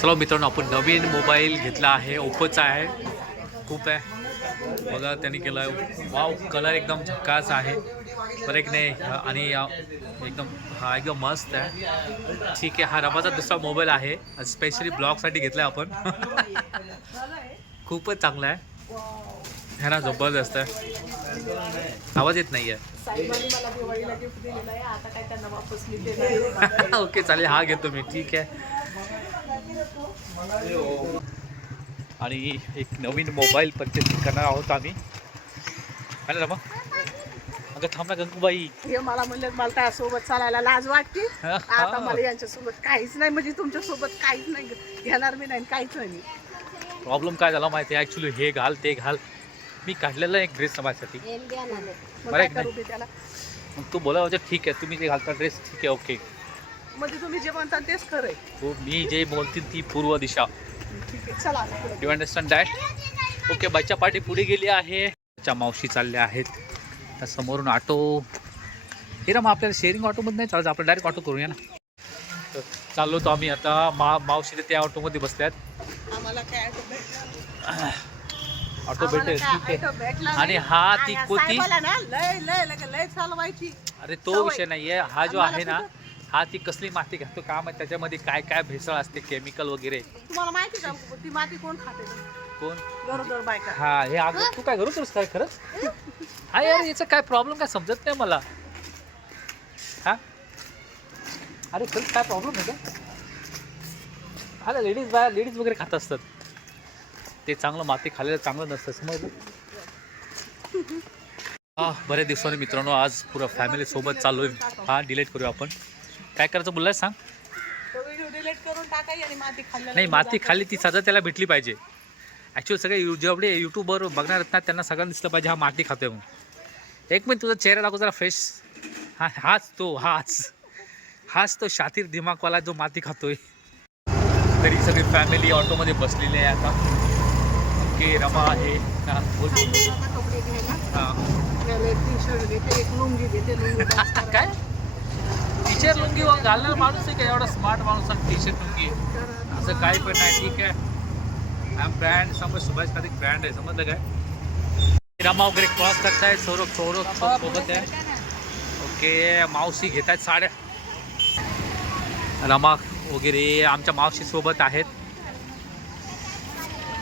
चला मित्रांनो, आपण नवीन मोबाईल घेतला आहे, ओप्पोचा आहे. खूप आहे बघा, त्यांनी केलं आहे. वाव, कलर एकदम झकास आहे, ब्रेक नाही आणि एकदम मस्त आहे. ठीक आहे, हा रमाचा दुसरा मोबाईल आहे, स्पेशली ब्लॉगसाठी घेतला आहे आपण. खूपच चांगला आहे, है ना, जबरदस्त आहे. आवाज येत नाही आहे. ओके चालेल, हा घेतो मी. ठीक आहे. आणि एक नवीन मोबाईल परचेसिंग करणार आहोत आम्ही. अरे रमा, अगं थांब ना गंगूबाई. हे मला म्हणलं, मला त्यासोबत चालायला लाज वाटते. आता मला यांच्यासोबत काहीच नाही, म्हणजे तुमच्यासोबत काहीच नाही घेणार मी, नाही काहीच नाही. प्रॉब्लेम काय झाला माहिती आहे, ॲक्च्युली हे घाल ते घाल, मी काढलेलं एक ड्रेस माझ्यासाठी. मग तू बोला होता ठीक आहे, तुम्ही जे घालता ड्रेस ठीक आहे, ओके. म्हणजे तुम्ही जे म्हणता तेच खरंय. हो, मी जे बोलतील ती पूर्व दिशा. चला, यू अंडरस्टँड दॅट. ओके, बच्चा पार्टी पुढे गेली आहे, बच्चा मावशी चालल्या आहेत. त्या समोरून ऑटो. हे ना, मग आपल्याला शेअरिंग ऑटोमध्ये नाही चालतं, आपण डायरेक्ट ऑटो करूया ना. तर चाललो तो आम्ही आता. मावशी त्या ऑटोमध्ये बसल्यात. आम्हाला काय ऑटो भेटेल, ठीक आहे. आणि हा ती कोती, लय चालवायची. अरे तो विषय नाही आहे, हा जो आहे ना, हा ती कसली माती घालतो काम आहे, त्याच्यामध्ये काय काय भेसळ असते, केमिकल वगैरे. तुम्हाला माहिती का ती माती कोण खाते? कोण? गरोदर बायका. हा, हे अगं तू काय करूच काय खरंच? हा यार, याचा काय प्रॉब्लेम काय समजत नाही मला. हा, अरे खरंच काय प्रॉब्लेम आहे का? अरे लेडीज वगैरे खात असतात, ते चांगलं माती खाल्लेलं चांगलं नसतं, समजलं. हा, बऱ्याच दिवसांनी मित्रांनो आज पुरा फॅमिली सोबत चालू आहे. हा, डिलीट करूया आपण. काय करायचं बोललाय सांग. डिलीट करून टाकाय आणि माती खाल्ली नाही, माती खाल्ली ती सजा त्याला भेटली पाहिजे. ॲक्च्युअली सगळे जेवढे यूट्यूबवर बघणार आहेत ना, त्यांना सगळ्यांना दिसलं पाहिजे हा माती खातोय म्हणून. एक मिनिट, तुझा चेहरा दाखव जरा फ्रेश. हाच तो शातीर दिमागवाला जो माती खातोय. तरी सगळी फॅमिली ऑटोमध्ये बसलेली आहे आता. ओके, रमा आहे. कपडे घ्यायला. एक टी शर्ट घेते, एक लुंगी घेते. काय टी शर्ट लुंगी घालणार माणूस आहे का एवढा स्मार्ट माणूस? टी शर्ट लुंगी असं काही पण नाही. ठीक आहे, ब्रँड समज सुभाष खादी ब्रँड आहे, समजलं काय. रमा वगैरे क्रॉस करताय, सौरभ सोबत आहे. ओके, मावशी घेत आहेत साड्या. रमा वगैरे आमच्या मावशी सोबत आहेत.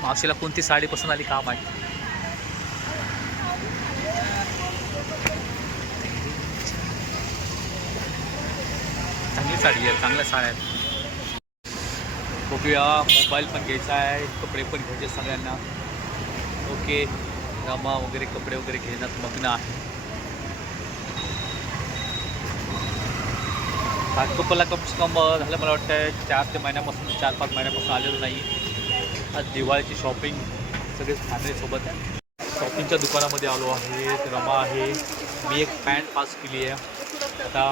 मावशीला कोणती साडी पसंत आली काम आहे. चांगली साडी आहे, चांगल्या साड्या आहेत. बघूया, मोबाईल पण घ्यायचा आहे, कपडे पण घ्यायचे सगळ्यांना. ओके, रमा वगैरे कपडे वगैरे घेण्यात मग्न आहे. घाटकोपरला कम से कम झालं मला वाटतं 4-5 महिन्यापासून आलेलो नाही. आज दिवाळीची शॉपिंग सगळे फॅमिलीसोबत आहे. शॉपिंगच्या दुकानामध्ये आलो आहे. रमा आहे, मी एक पॅन्ट पास केली आहे. आता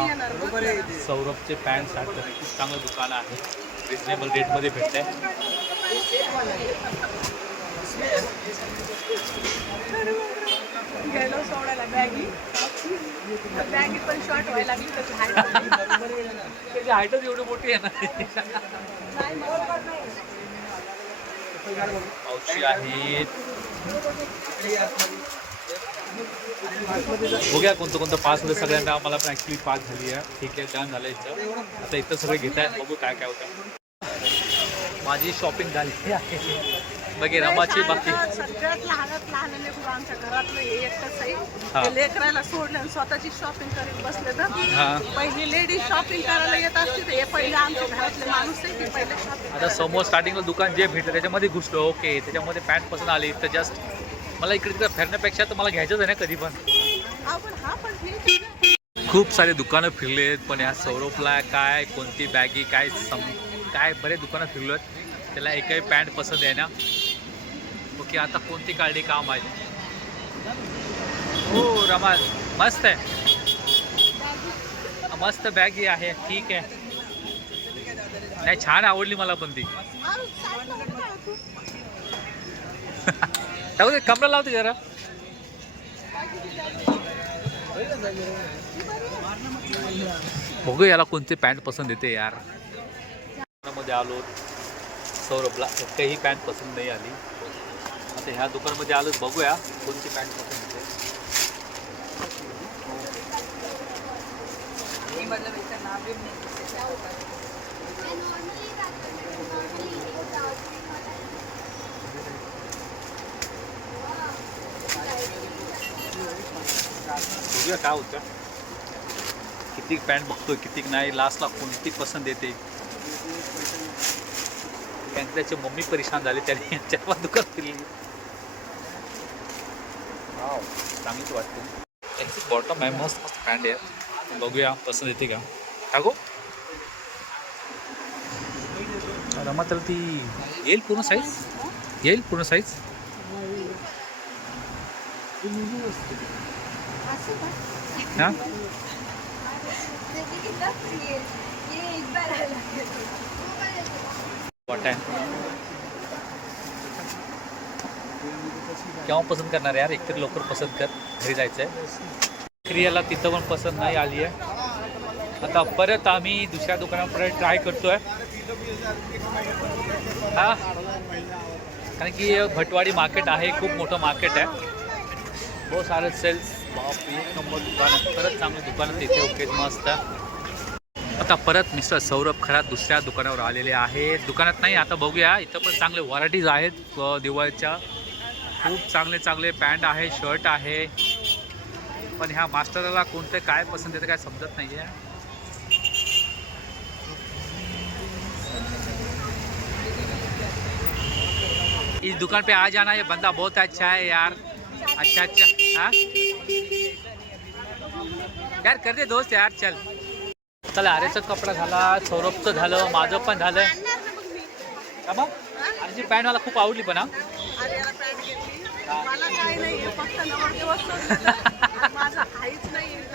सौरभचे पॅन्ट शर्ट खूप चांगलं दुकान आहे, रिजनेबल रेटमध्ये भेटत आहे. गेलो सोडायला बॅगी पण शॉर्ट व्हायला लागली. त्याची हाईटच एवढी मोठी आहे ना. पावशी आहेत. बघूया कोणतं पास होतं सगळ्यांना. मला पण ॲक्च्युली पास झाली आहे. ठीक आहे, डन झालं इथं. आता इथं सगळे घेत आहेत, बघू काय काय होतं. माझी शॉपिंग झाली आहे. बघे रमाची बाकी सगळ्यात लहान लेकरू आमच्या घरातलं हे एकच आहे. लेकराला सोडलं आणि स्वतःची शॉपिंग करत बसले तर पहिली लेडीज शॉपिंग करायला येत असते. हे पहिले आमच्या घरातले माणूस आहे की पहिले शॉपिंग. आता समोर स्टार्टिंगला दुकान जे भेटलं त्याच्यामध्ये घुसलो. ओके, त्याच्यामध्ये पॅन्ट पसंत आली तर जस्ट मला इकडे तिकडे फिरण्यापेक्षा तर मला घ्यायचंच आहे ना कधी पण. खूप सारे दुकानं फिरले आहेत, पण या सौरभला काय कोणती बॅगी काय बरेच दुकानं फिरलो आहेत, त्याला एकही पॅन्ट पसंत आहे ना. ओके, आता कोणती काढली काम आहे. हो रमा, मस्त आहे, मस्त बॅगी आहे. ठीक आहे, नाही छान आवडली मला पण ती. कमरा लावते जरा. बघू याला कोणती पॅन्ट पसंत येते यार. मध्ये आलो सौरभला एकही पॅन्ट पसंत नाही आली. आता ह्या दुकानामध्ये आलोच, बघूया कोणती पॅन्ट पसंत होते. बघूया काय होतं, किती पॅन्ट बघतोय किती नाही, लास्टला कोणती पसंत येते. कारण त्याची मम्मी परेशान झाली, त्याने यांच्या दुकान फिरली. वाव, चांगलीच वाटते. याची बॉटम आहे, मस्त मस्त पॅन्ट आहे. बघूया पसंत येते का. टाकू रमा, तर ती येईल पूर्ण साईज, येईल पूर्ण साईज. हां वाटाय केव्हा पसंत करणार यार, एकतरी लवकर पसंत कर, घरी जायचं आहे. क्रियाला तिथं पण पसंत नाही आली आहे. आता परत आम्ही दुसऱ्या दुकानाकडे ट्राय करतोय. हां, कारण की भटवाडी मार्केट आहे, खूप मोठं मार्केट आहे, बहुत सारे सेल्स. बाप, एक नंबर दुकान आहे, खरंच चांगलं दुकान आहे तिथे. ओके, मस्त. आता परत मिस्टर सौरभ खरात दुसऱ्या दुकानावर आलेले आहेत. दुकानात नाही, आता बघूया. इथं पण चांगले व्हरायटीज आहेत दिवाळीच्या, खूप चांगले चांगले पॅन्ट आहे, शर्ट आहे. पण ह्या मास्टरला कोणते काय पसंत येतं काय समजत नाही आहे. इस दुकान पे आ जाना, ये बंदा बहुत अच्छा है यार. अच्छा अच्छा, हाँ यार कर दे दोस्त यार, चल. चला, आर्याचं कपडा झाला, सौरभचं झालं, माझं पण झालं. मग आरची पॅन्ट मला खूप आवडली. पण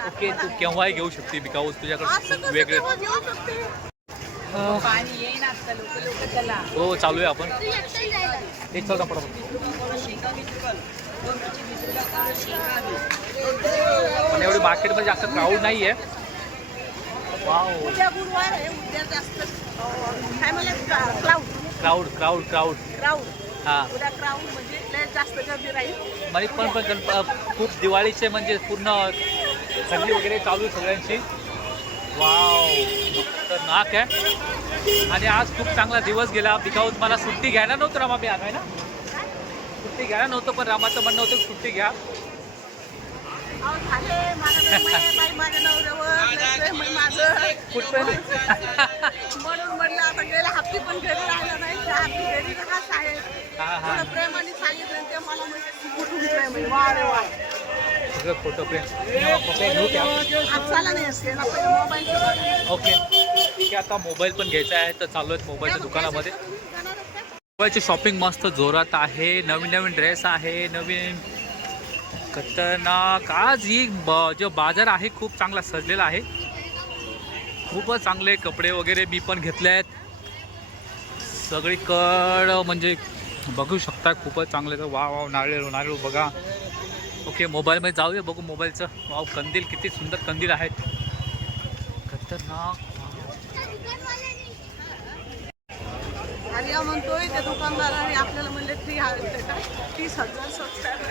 ओके, तू केव्हाही घेऊ शकते, बिकॉज तुझ्याकडे वेगळे. हो, चालू आहे आपण. एक चल कपडा पण एवढी मार्केटमध्ये जास्त क्राऊड नाही आहे. वाव, उद्या गुरुवार आहे, उद्या जास्त काय म्हणतात, क्राऊड क्राऊड क्राऊड क्राऊड. हां, उद्या क्राऊड म्हणजे लय जास्त गर्दी राहील. म्हणजे पण खूप दिवाळीचे म्हणजे पूर्ण थंडी वगैरे चालू आहे सगळ्यांची. वाव, तर नाक आहे. आणि आज खूप चांगला दिवस गेला, बिकॉज मला सुट्टी घ्यायला नव्हतं रमा, मी आलोय ना, सुट्टी घ्यायला नव्हतं. पण रामाचं म्हणणं होतं सुट्टी घ्या. माझ्या नवऱ्यावर माझं कुठं म्हणून म्हणलं आता गेल्या हप्ती पण घरी राहिला नाही, त्या हप्ती घरी राहत आहे. हां हां, प्रेमाने सांगितलं ते मला म्हणजे कुठून प्रेम आहे. वा रे वा, सगळं फोटो प्रेम घेऊ क्या. चाला नाही असते ना, पहिले मोबाईल. ओके, ठीक आहे. आता मोबाईल पण घ्यायचा आहे, तर चालू आहेत मोबाईलच्या दुकानामध्ये. मोबाईलची शॉपिंग मस्त जोरात आहे. नवीन नवीन ड्रेस आहे, नवीन खतरनाक. आज ही जो बाजार आहे खूप चांगला सजलेला आहे, खूपच चांगले कपडे वगैरे मी पण घेतले आहेत सगळीकडं, म्हणजे बघू शकता खूपच चांगले. तर वाव वाव, नारळ नारळ बघा. ओके, मोबाईलमध्ये जाऊया, बघू मोबाईलचं. वाव, कंदील किती सुंदर कंदील आहेत, खतरनाक. आर्या म्हणतोय त्या दुकानदाराने आपल्याला म्हणले 30,000 सबस्क्रायबर.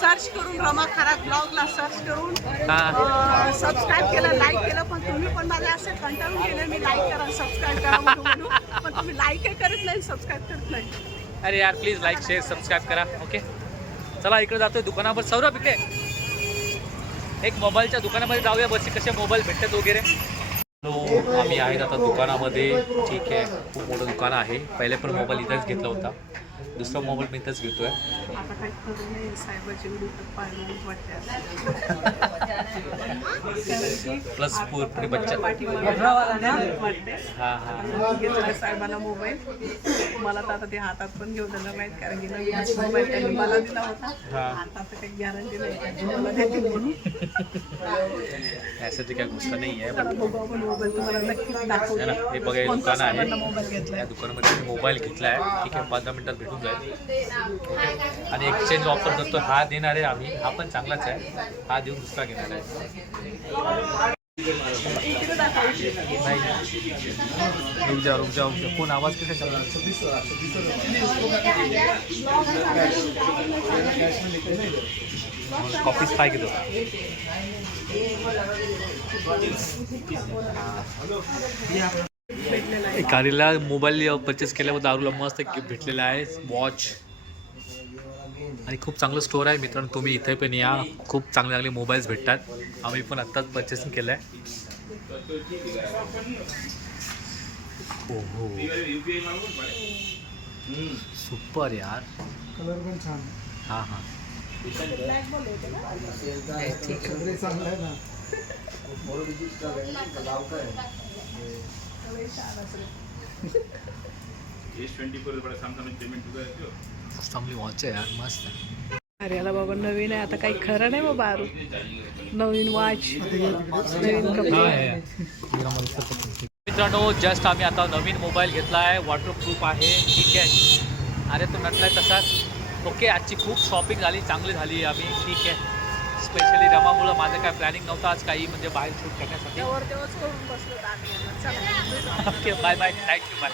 सर्च करून रमा खरात ब्लॉगला सर्च करून सबस्क्राईब केलं, लाईक केलं. पण तुम्ही पण मला असे कंटाळून गेले, मी लाईक करा सबस्क्राईब करा म्हणून. पण तुम्ही लाईकही करत नाही, सबस्क्राईब करत नाही. अरे यार, प्लीज लाईक शेअर सबस्क्राईब करा. ओके, चला इकडे जातोय दुकानावर. सौरभ इकडे एक मोबाईलच्या दुकानामध्ये जाऊया, बस कसे मोबाईल भेटतात वगैरे. आम्ही आहेत आता दुकानामध्ये. ठीक आहे, खूप मोठं दुकान आहे. पहिले पण मोबाईल इथंच घेतला होता, दुसरा मोबाईल मी इथंच घेतोय. आता काही खरं नाही, साहेबाची उडी वाटते. प्लस पुढे बच्चा हां हां, घेतला साहेबांना मोबाईल. मला तर आता ते हातात पण घेऊ दिलं नाहीत, कारण की नवीन मोबाईल त्यांनी मला दिला होता. आता तर काही गॅरंटी नाही मला देतील म्हणून. यासाठी काही गोष्ट नाही आहे. पण बघू आपण मोबाईल तुम्हाला नक्कीच दाखवू. हे बघा, हे दुकान आहे, मोबाईल घेतला. या दुकानामध्ये मी मोबाईल घेतला आहे. ठीक आहे, 15 मिनिटात भेटून जाईल. आणि एक्सचेंज ऑफर करतो, हा देणार आहे आम्ही, हा पण चांगलाच आहे. हा देऊन दुसरा घेणार आहे. इकडे दाखवा इकडे. नाही रुक जा फोन आवाज किती चालला कॉफीज काय घेतो गाडीला मोबाईल परचेस केल्यावर दारूला मस्त गिफ्ट भेटलेला आहे वॉच आणि खूप चांगलं स्टोअर आहे मित्रांनो तुम्ही इथे पण या खूप चांगले चांगले मोबाईल्स भेटतात आम्ही पण आत्ताच परचेसिंग केलं आहे हो हो सुपर यार कलर पण छान हां हां ब्लॅक बॉल होते ना. ठीक आहे सगळे चांगलं आहे ना चांगली वॉच आहे यार मस्त आहे अरे याला बाबा नवीन आहे आता काही खरं नाही बाबा आरू नवीन वॉच नवीन कपडे. मित्रांनो जस्ट आम्ही आता नवीन मोबाईल घेतला आहे वॉटरप्रूफ आहे ठीक आहे अरे तो नटला आहे तसाच ओके आजची खूप शॉपिंग झाली चांगली झाली आम्ही ठीक आहे स्पेशली रमामुळं माझं काय प्लॅनिंग नव्हतं आज काही म्हणजे बाहेर शूट करण्यासाठी तेव्हाच करून बसलो आम्ही. चला. Okay bye bye thank you bye